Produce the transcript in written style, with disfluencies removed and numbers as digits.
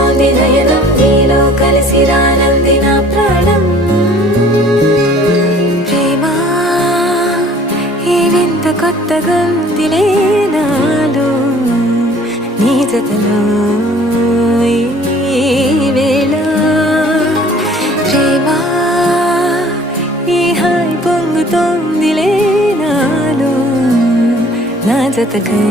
పొంగుతోంది నయనం నీలో కలిసి రానంది నా ప్రాణం ప్రేమ ఈ వింత కొత్తగా ఉందిలే నాలో నీ జతలో ఈ వేళ ప్రేమ ఈ హాయి పొంగుతోందిలే నాలో నా జతకై